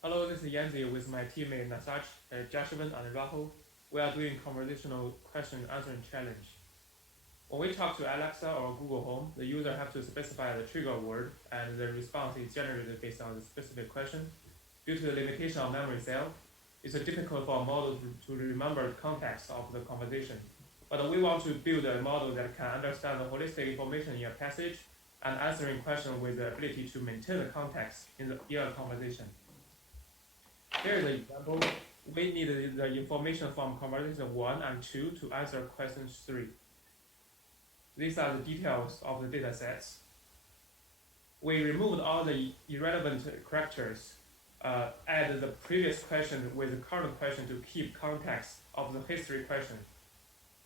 Hello, this is Yanzi with my teammate Nasaj, Jashavan, and Rahul. We are doing conversational question answering challenge. When we talk to Alexa or Google Home, the user have to specify the trigger word, and the response is generated based on the specific question. Due to the limitation of memory cell, it's difficult for a model to remember the context of the conversation. But we want to build a model that can understand the holistic information in a passage and answering question with the ability to maintain the context in a conversation. Here is an example. We need the information from conversation 1 and 2 to answer question 3. These are the details of the data sets. We removed all the irrelevant characters, add the previous question with the current question to keep context of the history question.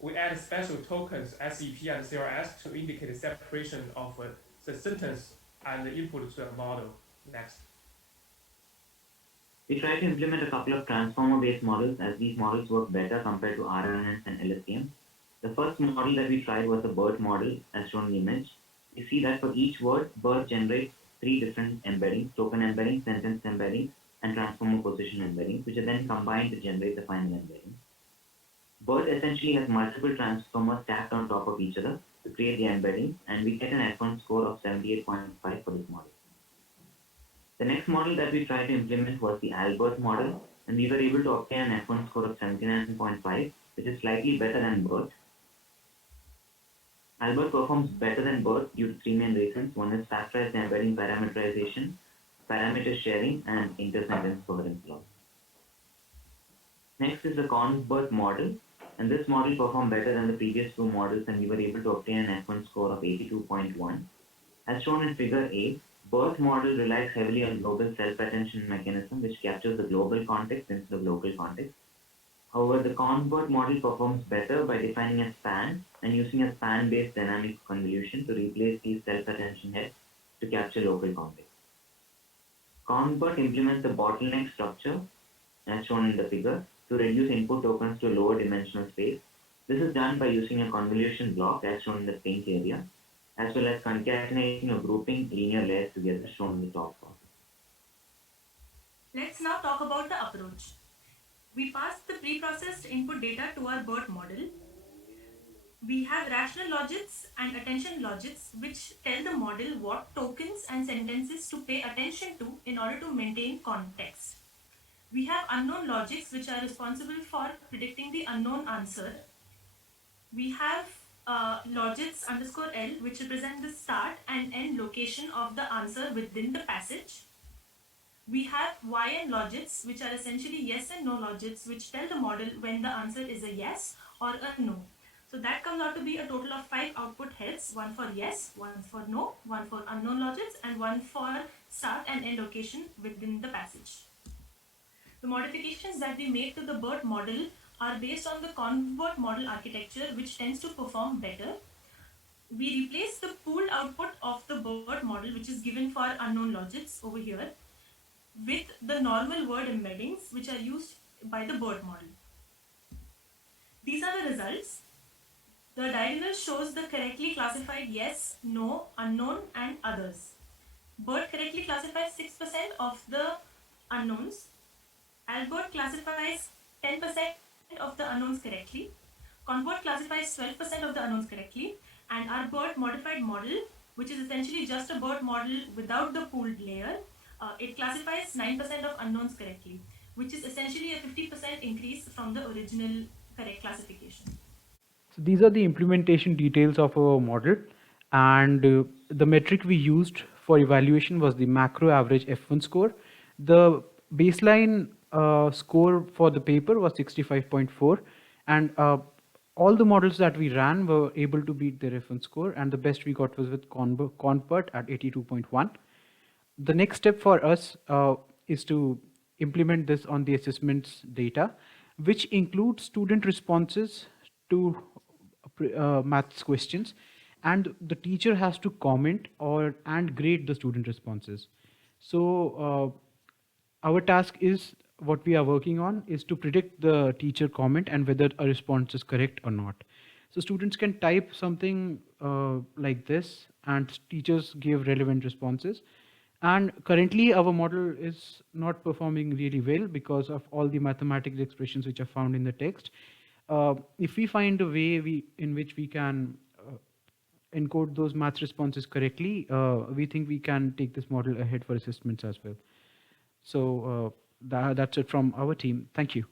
We add special tokens, SEP and CRS, to indicate separation of the sentence and the input to the model. Next. We tried to implement a couple of transformer-based models as these models work better compared to RNNs and LSTM. The first model that we tried was the BERT model, as shown in the image. You see that for each word, BERT generates three different embeddings: token embeddings, sentence embeddings, and transformer position embeddings, which are then combined to generate the final embedding. BERT essentially has multiple transformers stacked on top of each other to create the embedding, and we get an F1 score of 78.5 for this model. The next model that we tried to implement was the Albert model, and we were able to obtain an F1 score of 79.5, which is slightly better than BERT. Albert performs better than BERT due to three main reasons. One is factorized embedding parameterization, parameter sharing, and inter-sentence coherence loss. Next is the Conbert model, and this model performed better than the previous two models, and we were able to obtain an F1 score of 82.1. As shown in figure A, BERT model relies heavily on global self-attention mechanism, which captures the global context instead of local context. However, the Conbert model performs better by defining a span and using a span-based dynamic convolution to replace these self-attention heads to capture local context. Conbert implements the bottleneck structure, as shown in the figure, to reduce input tokens to a lower dimensional space. This is done by using a convolution block, as shown in the pink area, as well as concatenating or grouping linear layers together, shown in the top part. Let's now talk about the approach. We pass the pre-processed input data to our BERT model. We have rational logics and attention logics which tell the model what tokens and sentences to pay attention to in order to maintain context. We have unknown logics which are responsible for predicting the unknown answer. We have logics underscore L which represent the start and end location of the answer within the passage. We have YN logics which are essentially yes and no logics which tell the model when the answer is a yes or a no. So that comes out to be a total of 5 output heads, one for yes, one for no, one for unknown logics, and one for start and end location within the passage. The modifications that we made to the BERT model are based on the Convert model architecture, which tends to perform better. We replace the pooled output of the BERT model, which is given for unknown logics over here, with the normal word embeddings, which are used by the BERT model. These are the results. The diagonal shows the correctly classified yes, no, unknown, and others. BERT correctly classifies 6% of the unknowns. Albert classifies 10% of the unknowns correctly. Convert classifies 12% of the unknowns correctly. And our BERT modified model, which is essentially just a BERT model without the pooled layer, it classifies 9% of unknowns correctly, which is essentially a 50% increase from the original correct classification. So these are the implementation details of our model, and the metric we used for evaluation was the macro average F1 score. The baseline score for the paper was 65.4, and all the models that we ran were able to beat their F1 score, and the best we got was with Convert at 82.1. The next step for us is to implement this on the assessments data, which includes student responses to maths questions, and the teacher has to comment or and grade the student responses. So our task is, what we are working on is to predict the teacher comment and whether a response is correct or not. So students can type something like this, and teachers give relevant responses, And currently, our model is not performing really well because of all the mathematical expressions which are found in the text. If we find a way in which we can encode those math responses correctly, we think we can take this model ahead for assessments as well. So that's it from our team. Thank you.